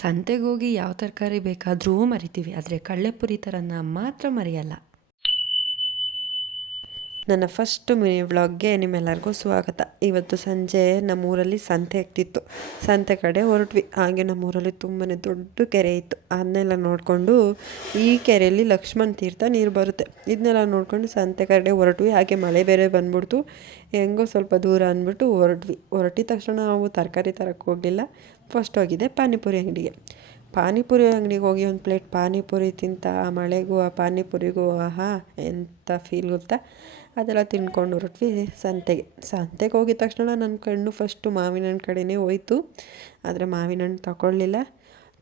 ಸಂತೆಗೋಗಿ ಯಾವ ತರಕಾರಿ ಬೇಕಾದರೂ ಮರಿತೀವಿ, ಆದರೆ ಕಡಲೆಪುರಿ ಥರನ ಮಾತ್ರ ಮರೆಯಲ್ಲ. ನನ್ನ ಫಸ್ಟ್ ಮಿನಿ ವ್ಲಾಗ್ಗೆ ನಿಮ್ಮೆಲ್ಲರಿಗೂ ಸ್ವಾಗತ. ಇವತ್ತು ಸಂಜೆ ನಮ್ಮೂರಲ್ಲಿ ಸಂತೆ ಆಗ್ತಿತ್ತು. ಸಂತೆ ಕಡೆ ಹೊರಟ್ವಿ. ಹಾಗೆ ನಮ್ಮೂರಲ್ಲಿ ತುಂಬಾ ದೊಡ್ಡ ಕೆರೆ ಇತ್ತು. ಅದನ್ನೆಲ್ಲ ನೋಡಿಕೊಂಡು, ಈ ಕೆರೆಯಲ್ಲಿ ಲಕ್ಷ್ಮಣ ತೀರ್ಥ ನೀರು ಬರುತ್ತೆ, ಇದನ್ನೆಲ್ಲ ನೋಡ್ಕೊಂಡು ಸಂತೆ ಕಡೆ ಹೊರಟ್ವಿ. ಹಾಗೆ ಮಳೆ ಬೇರೆ ಬಂದ್ಬಿಡ್ತು. ಹೆಂಗೋ ಸ್ವಲ್ಪ ದೂರ ಅಂದ್ಬಿಟ್ಟು ಹೊರಟಿದ ತಕ್ಷಣ ನಾವು ತರಕಾರಿ ತರಕ್ಕೆ ಹೋಗಲಿಲ್ಲ. ಫಸ್ಟ್ ಹೋಗಿದೆ ಪಾನಿಪುರಿ ಅಂಗಡಿಗೆ. ಪಾನಿಪುರಿ ಅಂಗಡಿಗೆ ಹೋಗಿ ಒಂದು ಪ್ಲೇಟ್ ಪಾನಿಪುರಿ ತಿಂತ ಆ ಮಳೆಗೂ ಆ ಪಾನಿಪುರಿಗೂ ಆಹಾ ಎಂಥ ಫೀಲ್ ಗೊತ್ತಾ. ಅದೆಲ್ಲ ತಿನ್ಕೊಂಡು ಹೊರಟ್ವಿ ಸಂತೆಗೆ ಹೋಗಿದ ತಕ್ಷಣ ನನ್ನ ಕಣ್ಣು ಫಸ್ಟು ಮಾವಿನ ಹಣ್ಣು ಕಡೆನೇ ಹೋಯ್ತು. ಆದರೆ ಮಾವಿನ ಹಣ್ಣು ತಗೊಳ್ಳಿಲ್ಲ.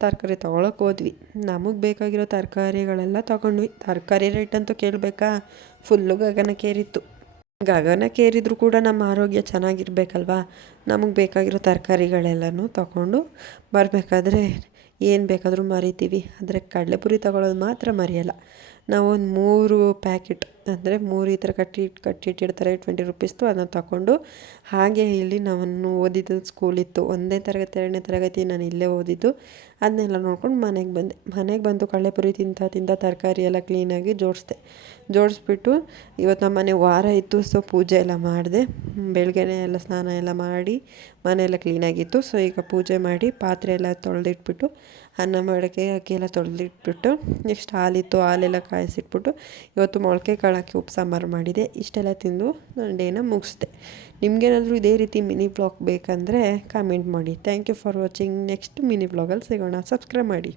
ತರಕಾರಿ ತೊಗೊಳಕ್ಕೆ ಹೋದ್ವಿ. ನಮಗೆ ಬೇಕಾಗಿರೋ ತರಕಾರಿಗಳೆಲ್ಲ ತೊಗೊಂಡ್ವಿ. ತರಕಾರಿ ರೇಟ್ ಅಂತೂ ಕೇಳಬೇಕಾ, ಫುಲ್ಲು ಗಗನಕ್ಕೇರಿತ್ತು. ಗಗನಕ್ಕೇರಿದ್ರು ಕೂಡ ನಮ್ಮ ಆರೋಗ್ಯ ಚೆನ್ನಾಗಿರ್ಬೇಕಲ್ವ. ನಮಗೆ ಬೇಕಾಗಿರೋ ತರಕಾರಿಗಳೆಲ್ಲನೂ ತೊಗೊಂಡು ಬರಬೇಕಾದ್ರೆ ಏನು ಬೇಕಾದರೂ ಮರಿತೀವಿ, ಆದರೆ ಕಡಲೆಪುರಿ ತೊಗೊಳೋದು ಮಾತ್ರ ಮರೆಯಲ್ಲ. ನಾವೊಂದು 3 ಪ್ಯಾಕೆಟ್ ಅಂದರೆ 3 ಈ ಥರ ಕಟ್ಟಿಟ್ಟಿರ್ತಾರೆ 20 ರುಪೀಸ್ದು, ಅದನ್ನ ತಗೊಂಡು ಹಾಗೆ ಇಲ್ಲಿ ನಾನು ಓದಿದ್ದು ಸ್ಕೂಲಿತ್ತು, 1ನೇ ತರಗತಿ 2ನೇ ತರಗತಿ ನಾನು ಇಲ್ಲೇ ಓದಿದ್ದು. ಅದನ್ನೆಲ್ಲ ನೋಡ್ಕೊಂಡು ಮನೆಗೆ ಬಂದು ಕಡಲೆಪುರಿ ತಿಂತ ತರಕಾರಿ ಎಲ್ಲ ಕ್ಲೀನಾಗಿ ಜೋಡಿಸ್ಬಿಟ್ಟು ಇವತ್ತು ನಮ್ಮ ಮನೆ ವಾರ ಇತ್ತು. ಸೊ ಪೂಜೆ ಎಲ್ಲ ಮಾಡಿದೆ. ಬೆಳಗ್ಗೆನೇ ಎಲ್ಲ ಸ್ನಾನ ಎಲ್ಲ ಮಾಡಿ ಮನೆಯೆಲ್ಲ ಕ್ಲೀನಾಗಿತ್ತು. ಸೊ ಈಗ ಪೂಜೆ ಮಾಡಿ ಪಾತ್ರೆ ಎಲ್ಲ ತೊಳೆದಿಟ್ಬಿಟ್ಟು ಅನ್ನ ಮಾಡೋಕ್ಕೆ ಅಕ್ಕಿ ಎಲ್ಲ ತೊಳೆದಿಟ್ಬಿಟ್ಟು ನೆಕ್ಸ್ಟ್ ಹಾಲೆಲ್ಲ ಕಾಯಿಸಿಟ್ಬಿಟ್ಟು ಇವತ್ತು ಮೊಳಕೆ ಕಾಳು ಹಾಕಿ ಉಪ್ಪು ಸಾಂಬಾರು ಮಾಡಿದೆ. ಇಷ್ಟೆಲ್ಲ ತಿಂದು ನಾನು ಡೇನ ಮುಗಿಸ್ದೆ. ನಿಮಗೇನಾದರೂ ಇದೇ ರೀತಿ ಮಿನಿ ವ್ಲಾಗ್ ಬೇಕಂದರೆ ಕಾಮೆಂಟ್ ಮಾಡಿ. Thank you for watching. Next mini ವ್ಲಾಗಲ್ಲಿ ಸಿಗೋಣ. ಸಬ್ಸ್ಕ್ರೈಬ್ ಮಾಡಿ.